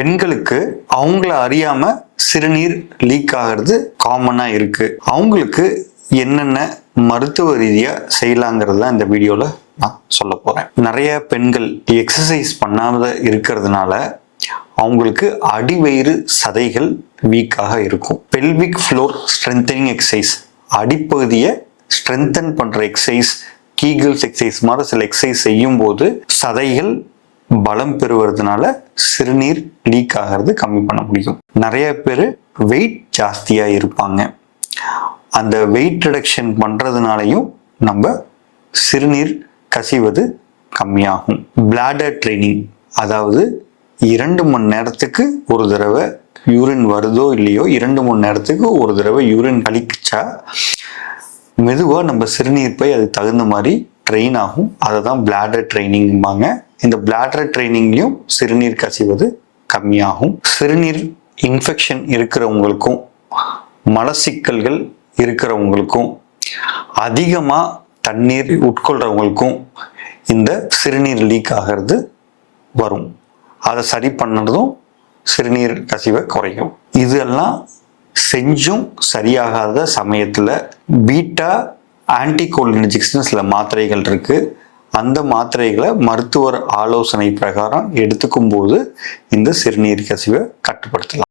பெண்களுக்கு அவங்கள அறியாம சிறுநீர் லீக் ஆகிறது காமனா இருக்கு. அவங்களுக்கு என்னென்ன மருத்துவ ரீதியா செய்யலாங்கிறது தான் இந்த வீடியோல நான் சொல்ல போறேன். நிறைய பெண்கள் எக்ஸசைஸ் பண்ணாத இருக்கிறதுனால அவங்களுக்கு அடிவயிறு சதைகள் வீக்காக இருக்கும். பெல்விக் ஃப்ளோர் ஸ்ட்ரென்தனிங் எக்ஸசைஸ், அடிப்பகுதியை ஸ்ட்ரென்தன் பண்ற எக்ஸசைஸ், கீகிள்ஸ் எக்ஸசைஸ் மாதிரி சில எக்ஸசைஸ் செய்யும் போது சதைகள் பலம் பெறுவதனால சிறுநீர் லீக் ஆகிறது கம்மி பண்ண முடியும். நிறைய பேர் வெயிட் ஜாஸ்தியா இருப்பாங்க. அந்த வெயிட் ரிடக்ஷன் பண்றதுனாலையும் நம்ம சிறுநீர் கசிவது கம்மியாகும். பிளாடர் ட்ரைனிங், அதாவது 2 மணி நேரத்துக்கு ஒரு தடவை யூரின் வருதோ இல்லையோ 2 மணி நேரத்துக்கு ஒரு தடவை யூரின் கழிச்சா மெதுவாக நம்ம சிறுநீர் போய் அதுக்கு தகுந்த மாதிரி ட்ரெயின் ஆகும். அதை தான் பிளாடர் ட்ரைனிங்பாங்க. இந்த பிளாடர் ட்ரைனிங்லையும் சிறுநீர் கசிவது கம்மியாகும். சிறுநீர் இன்ஃபெக்ஷன் இருக்கிறவங்களுக்கும் மலச்சிக்கல்கள் இருக்கிறவங்களுக்கும் அதிகமாக தண்ணீர் உட்கொள்றவங்களுக்கும் இந்த சிறுநீர் லீக் ஆகிறது வரும். அதை சரி பண்ணதும் சிறுநீர் கசிவை குறையும். இதெல்லாம் செஞ்சும் சரியாகாத சமயத்தில் பீட்டா ஆன்டிகோலினர்ஜிக்ஸ்னு சில மாத்திரைகள் இருக்கு. அந்த மாத்திரைகளை மருத்துவர் ஆலோசனை பிரகாரம் எடுத்துக்கும் போது இந்த சிறுநீர் கசிவை கட்டுப்படுத்தலாம்.